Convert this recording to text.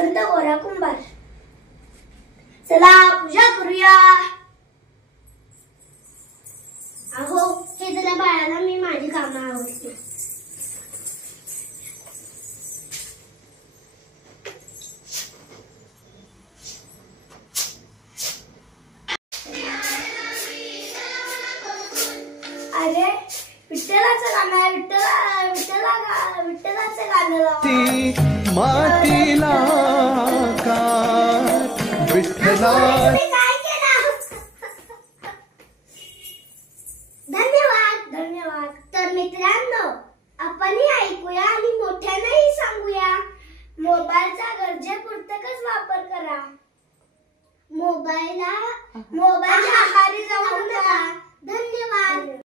संत गोरा कुंभार. चला पूजा करूया. अहो हे तुला बाळाला मी माझी कामं आवडते. अरे विठ्ठलाचं गाणं आहे. विठ्ठलाचं गाणं लावा. मातीला का विठ्ठला